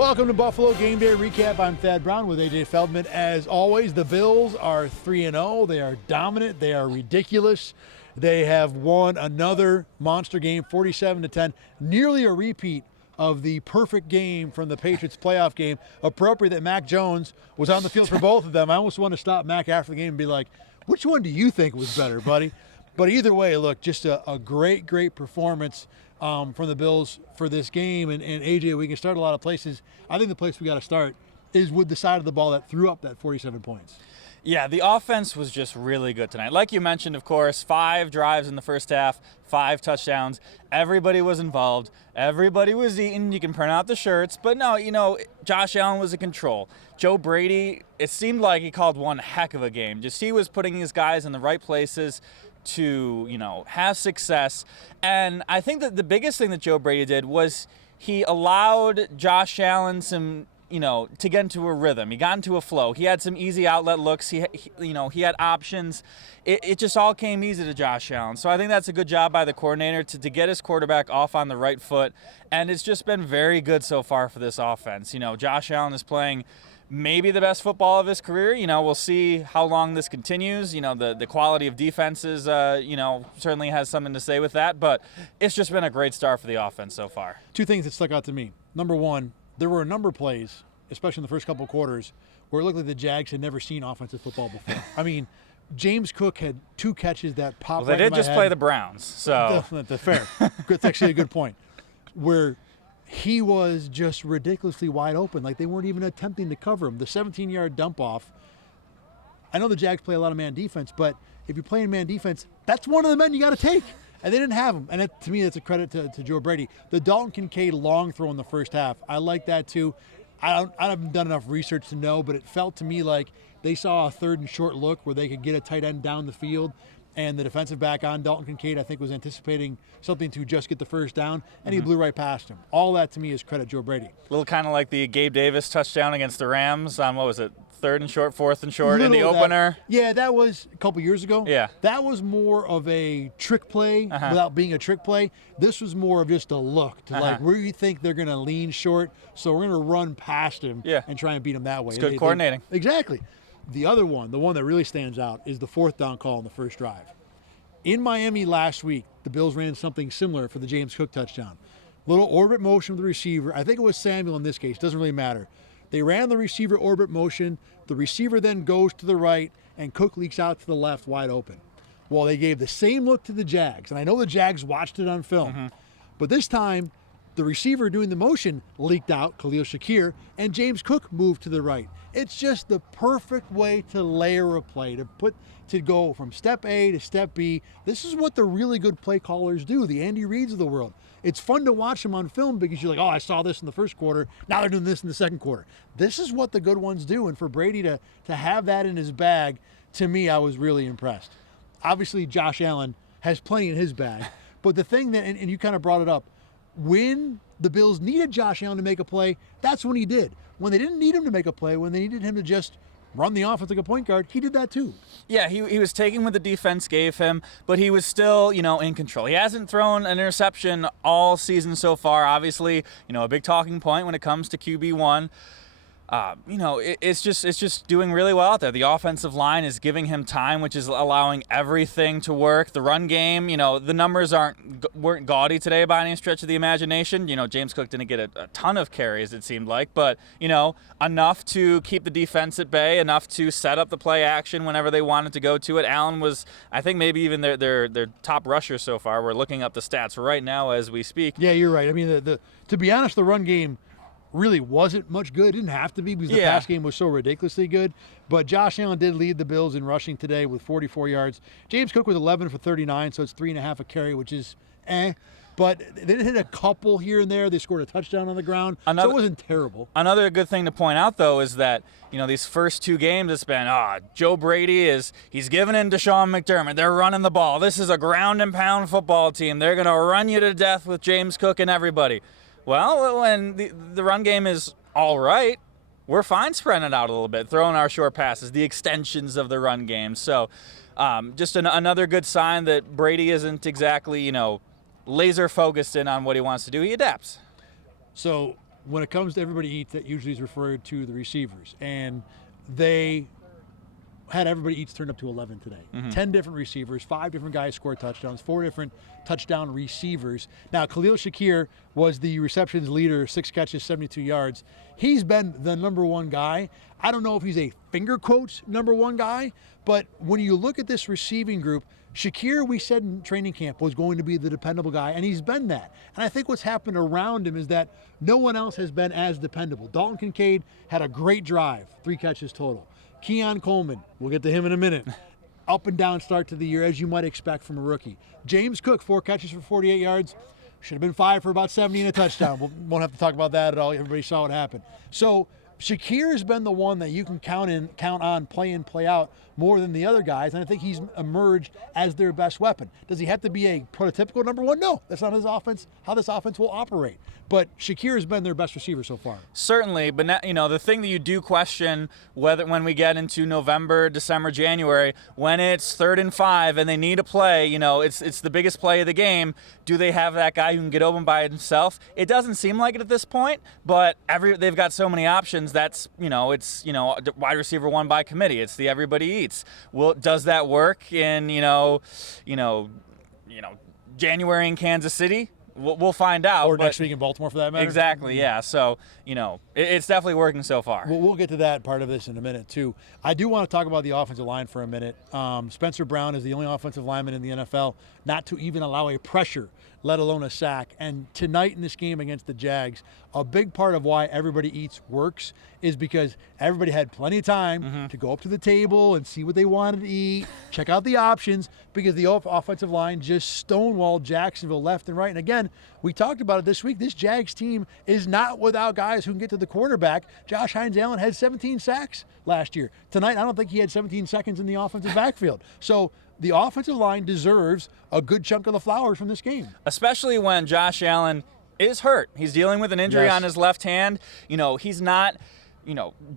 Welcome to Buffalo Gameday Recap. I'm Thad Brown with AJ Feldman. As always, the Bills are 3-0. They are dominant. They are ridiculous. They have won another monster game, 47-10, nearly a repeat of the perfect game from the Patriots playoff game. Appropriate that Mac Jones was on the field for both of them. I almost want to stop Mac after the game and be like, which one do you think was better, buddy? But either way, look, just a great performance from the Bills for this game. And AJ, we can start a lot of places. I think the place we got to start is with the side of the ball that threw up that 47 points. Yeah, the offense was just really good tonight. Like you mentioned, of course, 5 drives in the first half, 5 touchdowns. Everybody was involved. Everybody was eating. You can print out the shirts. But no, Josh Allen was in control. Joe Brady, it seemed like he called one heck of a game. Just he was putting his guys in the right places to, have success. And I think that the biggest thing that Joe Brady did was he allowed Josh Allen some, to get into a rhythm. He got into a flow. He had some easy outlet looks. He had options. It just all came easy to Josh Allen. So I think that's a good job by the coordinator to get his quarterback off on the right foot. And it's just been very good so far for this offense. Josh Allen is playing maybe the best football of his career. We'll see how long this continues. The quality of defenses, certainly has something to say with that. But it's just been a great start for the offense so far. 2 things that stuck out to me. Number one, there were a number of plays, especially in the first couple of quarters, where it looked like the Jags had never seen offensive football before. I mean, James Cook had 2 catches that popped Well, they right did just play the Browns, so. That's fair. That's actually a good point. Where he was just ridiculously wide open. Like they weren't even attempting to cover him. The 17-yard dump off. I know the Jags play a lot of man defense, but if you're playing man defense, that's one of the men you got to take. And they didn't have him. And to me, that's a credit to Joe Brady. The Dalton Kincaid long throw in the first half, I like that too. I haven't done enough research to know, but it felt to me like they saw a 3rd and short look where they could get a tight end down the field. And the defensive back on Dalton Kincaid, I think, was anticipating something to just get the first down, and he blew right past him. All that to me is credit Joe Brady. A little kind of like the Gabe Davis touchdown against the Rams on, 3rd and short, 4th and short in the opener? Yeah, that was a couple years ago. Yeah. That was more of a trick play without being a trick play. This was more of just a look to like where you think they're going to lean short, so we're going to run past him and try and beat him that way. It's good coordinating. Exactly. The other one, the one that really stands out, is the 4th down call on the first drive. In Miami last week, the Bills ran something similar for the James Cook touchdown. Little orbit motion with the receiver. I think it was Samuel in this case. Doesn't really matter. They ran the receiver orbit motion. The receiver then goes to the right, and Cook leaks out to the left wide open. Well, they gave the same look to the Jags, and I know the Jags watched it on film. But this time, the receiver doing the motion leaked out, Khalil Shakir, and James Cook moved to the right. It's just the perfect way to layer a play, to go from step A to step B. This is what the really good play callers do, the Andy Reids of the world. It's fun to watch them on film because you're like, oh, I saw this in the first quarter. Now they're doing this in the second quarter. This is what the good ones do. And for Brady to have that in his bag, to me, I was really impressed. Obviously, Josh Allen has plenty in his bag. But the thing that, and you kind of brought it up, when the Bills needed Josh Allen to make a play, that's when he did. When they didn't need him to make a play, when they needed him to just run the offense like a point guard, he did that too. Yeah, he was taking what the defense gave him, but he was still, in control. He hasn't thrown an interception all season so far. Obviously, a big talking point when it comes to QB1. It's just doing really well out there. The offensive line is giving him time, which is allowing everything to work. The run game, the numbers weren't gaudy today by any stretch of the imagination. James Cook didn't get a ton of carries, it seemed like, but enough to keep the defense at bay, enough to set up the play action whenever they wanted to go to it. Allen was, I think, maybe even their top rusher so far. We're looking up the stats right now as we speak. Yeah, you're right. I mean, to be honest, the run game really wasn't much good. It didn't have to be because the pass game was so ridiculously good. But Josh Allen did lead the Bills in rushing today with 44 yards. James Cook was 11 for 39, so it's 3.5 a carry, which is But they did hit a couple here and there. They scored a touchdown on the ground, so it wasn't terrible. Another good thing to point out, though, is that, these first 2 games, it's been, Joe Brady he's giving in to Sean McDermott. They're running the ball. This is a ground and pound football team. They're going to run you to death with James Cook and everybody. Well, when the run game is all right, we're fine spreading it out a little bit, throwing our short passes, the extensions of the run game. So just another good sign that Brady isn't exactly, laser focused in on what he wants to do. He adapts. So when it comes to everybody eats, that usually is referred to the receivers. And they had everybody eats turned up to 11 today. 10 different receivers, 5 different guys scored touchdowns, 4 different touchdown receivers. Now, Khalil Shakir was the receptions leader, 6 catches, 72 yards. He's been the number one guy. I don't know if he's a finger quotes number one guy, but when you look at this receiving group, Shakir, we said in training camp, was going to be the dependable guy, and he's been that. And I think what's happened around him is that no one else has been as dependable. Dalton Kincaid had a great drive, 3 catches total. Keon Coleman, we'll get to him in a minute, up and down start to the year, as you might expect from a rookie. James Cook, 4 catches for 48 yards. Should have been 5 for about 70 and a touchdown. We won't have to talk about that at all. Everybody saw what happened. So Shakir has been the one that you can count on, play in, play out more than the other guys, and I think he's emerged as their best weapon. Does he have to be a prototypical number one? No, that's not his offense, how this offense will operate. But Shakir has been their best receiver so far. Certainly, but now, the thing that you do question when we get into November, December, January, when it's 3rd and 5 and they need a play, it's the biggest play of the game. Do they have that guy who can get open by himself? It doesn't seem like it at this point, but they've got so many options. That's it's wide receiver one by committee. It's the everybody eats. Well, does that work in January in Kansas City? We'll find out. Or next week in Baltimore, for that matter. Exactly, yeah. So, it's definitely working so far. We'll get to that part of this in a minute, too. I do want to talk about the offensive line for a minute. Spencer Brown is the only offensive lineman in the NFL not to even allow a pressure, let alone a sack. And tonight in this game against the Jags, a big part of why everybody eats works is because everybody had plenty of time to go up to the table and see what they wanted to eat, check out the options, because the offensive line just stonewalled Jacksonville left and right. And again, we talked about it this week. This Jags team is not without guys who can get to the quarterback. Josh Hines-Allen had 17 sacks last year. Tonight, I don't think he had 17 seconds in the offensive backfield. So the offensive line deserves a good chunk of the flowers from this game. Especially when Josh Allen is hurt. He's dealing with an injury on his left hand. He's not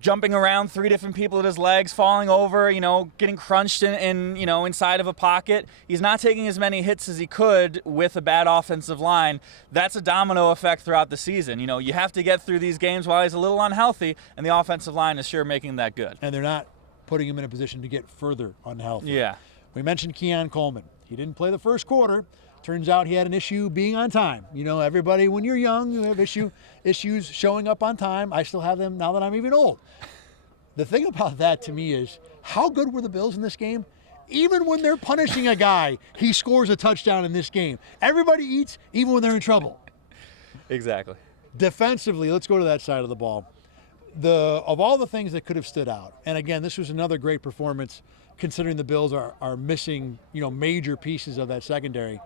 jumping around 3 different people at his legs, falling over, getting crunched in inside of a pocket. He's not taking as many hits as he could with a bad offensive line. That's a domino effect throughout the season. You have to get through these games while he's a little unhealthy, and the offensive line is sure making that good. And they're not putting him in a position to get further unhealthy. Yeah. We mentioned Keon Coleman. He didn't play the first quarter. Turns out he had an issue being on time. Everybody, when you're young, you have issues showing up on time. I still have them now that I'm even old. The thing about that to me is, how good were the Bills in this game? Even when they're punishing a guy, he scores a touchdown in this game. Everybody eats, even when they're in trouble. Exactly. Defensively, let's go to that side of the ball. Of all the things that could have stood out, and again, this was another great performance considering the Bills are missing, major pieces of that secondary.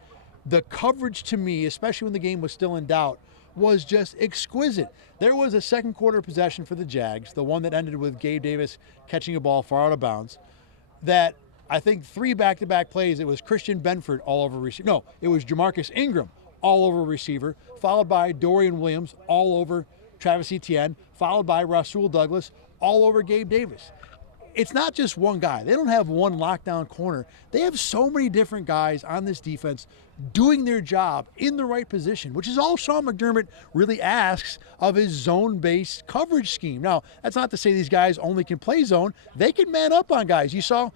The coverage to me, especially when the game was still in doubt, was just exquisite. There was a second quarter possession for the Jags, the one that ended with Gabe Davis catching a ball far out of bounds, that I think 3 back-to-back plays, it was Christian Benford all over receiver. No, it was Jamarcus Ingram all over receiver, followed by Dorian Williams all over Travis Etienne, followed by Rasul Douglas all over Gabe Davis. It's not just one guy. They don't have one lockdown corner. They have so many different guys on this defense doing their job in the right position, which is all Sean McDermott really asks of his zone-based coverage scheme. Now, that's not to say these guys only can play zone. They can man up on guys. You saw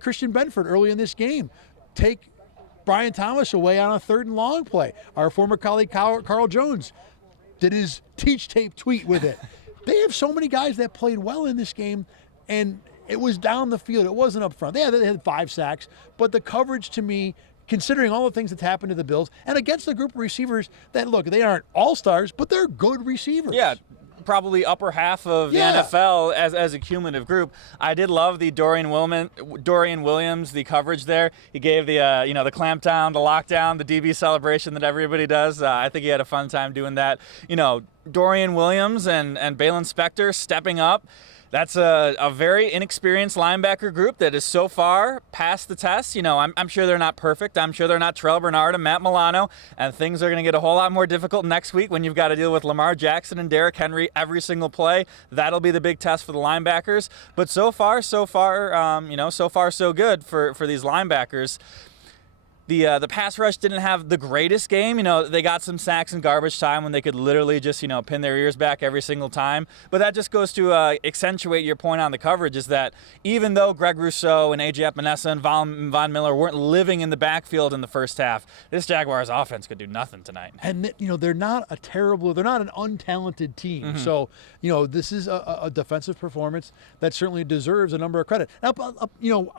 Christian Benford early in this game take Brian Thomas away on a 3rd and long play. Our former colleague Carl Jones did his teach tape tweet with it. They have so many guys that played well in this game, and it was down the field. It wasn't up front. They had 5 sacks, but the coverage to me, considering all the things that's happened to the Bills, and against the group of receivers that, look, they aren't all-stars, but they're good receivers. Yeah, probably upper half of the NFL as a cumulative group. I did love the Dorian Williams, the coverage there. He gave the the clamp down, the lockdown, the DB celebration that everybody does. I think he had a fun time doing that. Dorian Williams and Balin Spector stepping up. That's a very inexperienced linebacker group that is so far past the test. I'm sure they're not perfect. I'm sure they're not Terrell Bernard and Matt Milano. And things are going to get a whole lot more difficult next week when you've got to deal with Lamar Jackson and Derrick Henry every single play. That'll be the big test for the linebackers. But so far, so good for these linebackers. The pass rush didn't have the greatest game. They got some sacks in garbage time when they could literally just, pin their ears back every single time. But that just goes to accentuate your point on the coverage, is that even though Greg Rousseau and A.J. Epinesa and Von Miller weren't living in the backfield in the first half, this Jaguars offense could do nothing tonight. And, they're not an untalented team. Mm-hmm. So, this is a defensive performance that certainly deserves a number of credit. Now,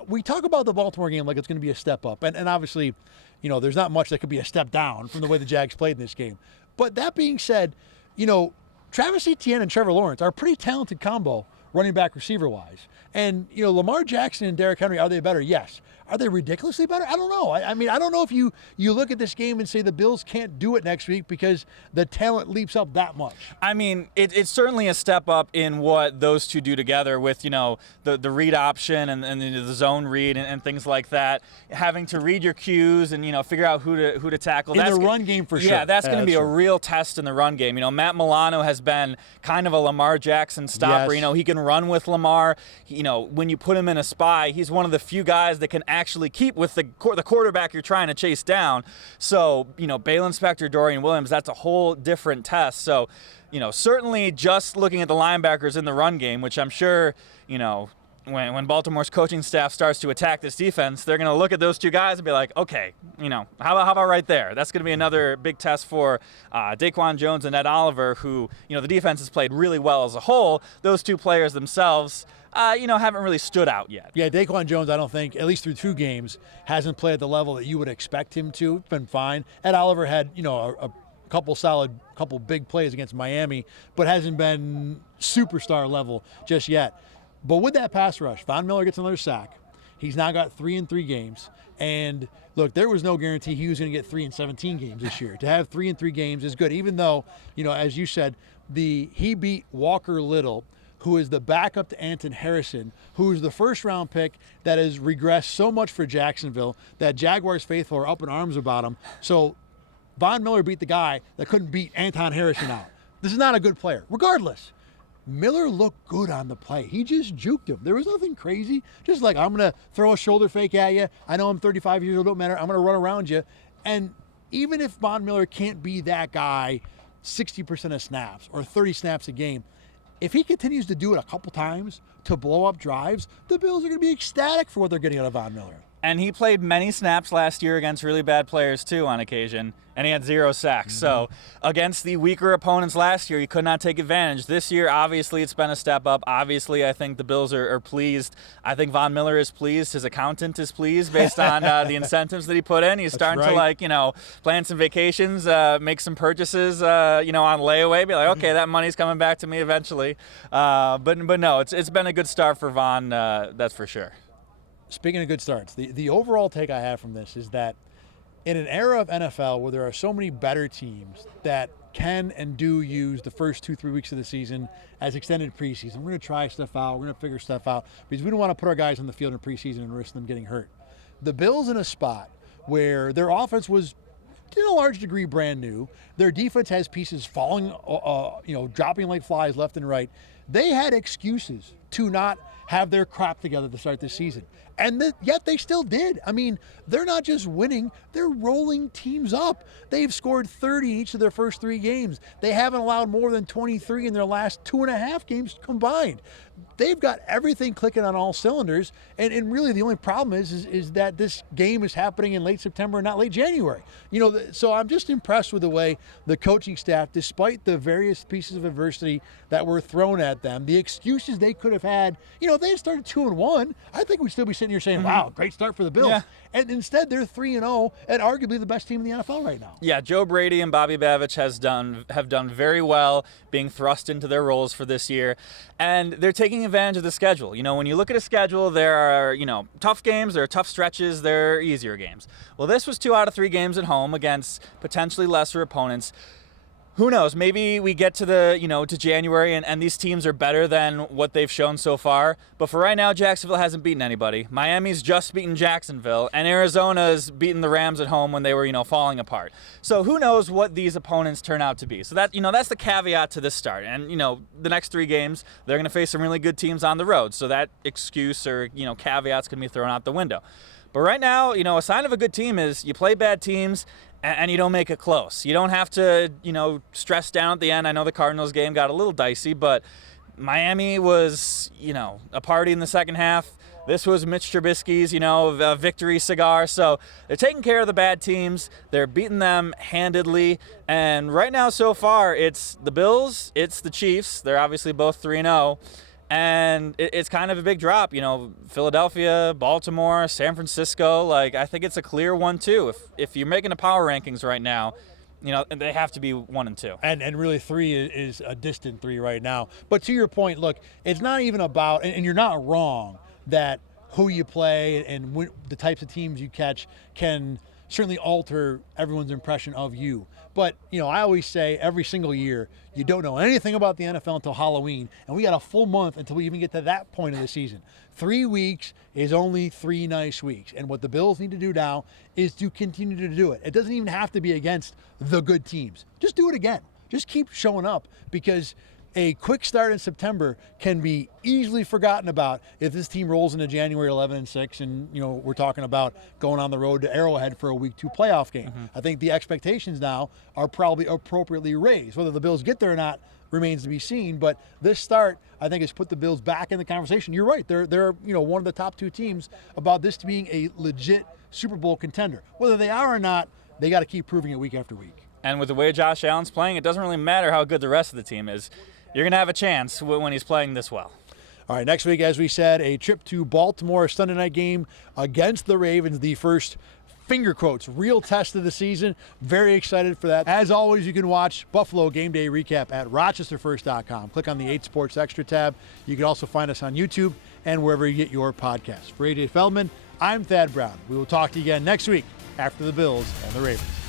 we talk about the Baltimore game like it's going to be a step up. And obviously, there's not much that could be a step down from the way the Jags played in this game. But that being said, Travis Etienne and Trevor Lawrence are a pretty talented combo running back receiver-wise. And, Lamar Jackson and Derrick Henry, are they better? Yes. Are they ridiculously better? I don't know. I mean, I don't know if you look at this game and say the Bills can't do it next week because the talent leaps up that much. I mean, it's certainly a step up in what those two do together with, the read option and the zone read and things like that. Having to read your cues and, figure out who to tackle. In the run game for sure. Yeah, that's going to be a real test in the run game. Matt Milano has been kind of a Lamar Jackson stopper. Yes. He can run with Lamar. When you put him in a spy, he's one of the few guys that can actually keep with the quarterback you're trying to chase down. So, Balen Spector, Dorian Williams, that's a whole different test. So, certainly just looking at the linebackers in the run game, which I'm sure, when Baltimore's coaching staff starts to attack this defense, they're going to look at those two guys and be like, okay, how about right there? That's going to be another big test for Daquan Jones and Ed Oliver, who, the defense has played really well as a whole. Those two players themselves, haven't really stood out yet. Yeah, Daquan Jones, I don't think, at least through 2 games, hasn't played at the level that you would expect him to. It's been fine. Ed Oliver had, a couple big plays against Miami, but hasn't been superstar level just yet. But with that pass rush, Von Miller gets another sack. He's now got 3 in 3 games. And look, there was no guarantee he was going to get 3 in 17 games this year. To have 3 in 3 games is good, even though, as you said, he beat Walker Little, who is the backup to Anton Harrison, who is the first-round pick that has regressed so much for Jacksonville that Jaguars faithful are up in arms about him. So Von Miller beat the guy that couldn't beat Anton Harrison out. This is not a good player. Regardless, Miller looked good on the play. He just juked him. There was nothing crazy. Just like, I'm going to throw a shoulder fake at you. I know I'm 35 years old, don't matter. I'm going to run around you. And even if Von Miller can't be that guy 60% of snaps or 30 snaps a game, if he continues to do it a couple times to blow up drives, the Bills are going to be ecstatic for what they're getting out of Von Miller. And he played many snaps last year against really bad players, too, on occasion, and he had 0 sacks. Mm-hmm. So against the weaker opponents last year, he could not take advantage. This year, obviously, it's been a step up. Obviously, I think the Bills are pleased. I think Von Miller is pleased. His accountant is pleased based on the incentives that he put in. He's starting to, plan some vacations, make some purchases, on layaway. Be like, okay, that money's coming back to me eventually. But no, it's been a good start for Von, that's for sure. Speaking of good starts, the overall take I have from this is that in an era of NFL where there are so many better teams that can and do use the first 2-3 weeks of the season as extended preseason, we're going to try stuff out, we're going to figure stuff out, because we don't want to put our guys on the field in preseason and risk them getting hurt. The Bills in a spot where their offense was, to a large degree, brand new. Their defense has pieces falling, dropping like flies left and right. They had excuses to not have their crap together to start this season. And yet they still did. I mean, they're not just winning, they're rolling teams up. They've scored 30 in each of their first 3 games. They haven't allowed more than 23 in their last 2.5 games combined. They've got everything clicking on all cylinders. And really the only problem is that this game is happening in late September and not late January. So I'm just impressed with the way the coaching staff, despite the various pieces of adversity that were thrown at them, the excuses they could have had, if they had started 2-1, I think we'd still be sitting here saying, wow, great start for the Bills. Yeah. And instead they're 3-0 and arguably the best team in the NFL right now. Yeah, Joe Brady and Bobby Babich have done very well being thrust into their roles for this year. And they're taking advantage of the schedule. When you look at a schedule, there are, tough games, there are tough stretches, there are easier games. Well, this was 2 out of 3 games at home against potentially lesser opponents. Who knows? Maybe we get to to January and these teams are better than what they've shown so far. But for right now, Jacksonville hasn't beaten anybody. Miami's just beaten Jacksonville, and Arizona's beaten the Rams at home when they were, falling apart. So who knows what these opponents turn out to be? So that, that's the caveat to this start. And, the next 3 games, they're going to face some really good teams on the road. So that excuse or, caveat's going to be thrown out the window. But right now, a sign of a good team is you play bad teams and you don't make it close. You don't have to, stress down at the end. I know the Cardinals game got a little dicey, but Miami was, a party in the second half. This was Mitch Trubisky's, victory cigar. So they're taking care of the bad teams. They're beating them handedly. And right now, so far, it's the Bills, it's the Chiefs. They're obviously both 3-0. And it's kind of a big drop. Philadelphia, Baltimore, San Francisco. I think it's a clear 1-2. If you're making the power rankings right now, they have to be 1 and 2. And really 3 is a distant 3 right now. But to your point, look, it's not even about, and you're not wrong, that who you play and the types of teams you catch can certainly alter everyone's impression of you. But, I always say every single year, you don't know anything about the NFL until Halloween, and we got a full month until we even get to that point of the season. 3 weeks is only 3 nice weeks. And what the Bills need to do now is to continue to do it. It doesn't even have to be against the good teams. Just do it again. Just keep showing up, because a quick start in September can be easily forgotten about if this team rolls into January 11-6 and, we're talking about going on the road to Arrowhead for a Week 2 playoff game. Mm-hmm. I think the expectations now are probably appropriately raised. Whether the Bills get there or not remains to be seen, but this start, I think, has put the Bills back in the conversation. You're right. They're one of the top 2 teams about this being a legit Super Bowl contender. Whether they are or not, they got to keep proving it week after week. And with the way Josh Allen's playing, it doesn't really matter how good the rest of the team is. You're going to have a chance when he's playing this well. All right, next week, as we said, a trip to Baltimore, Sunday night game against the Ravens, the first, finger quotes, real test of the season. Very excited for that. As always, you can watch Buffalo Gameday Recap at rochesterfirst.com. Click on the 8 Sports Extra tab. You can also find us on YouTube and wherever you get your podcasts. For AJ Feldman, I'm Thad Brown. We will talk to you again next week after the Bills and the Ravens.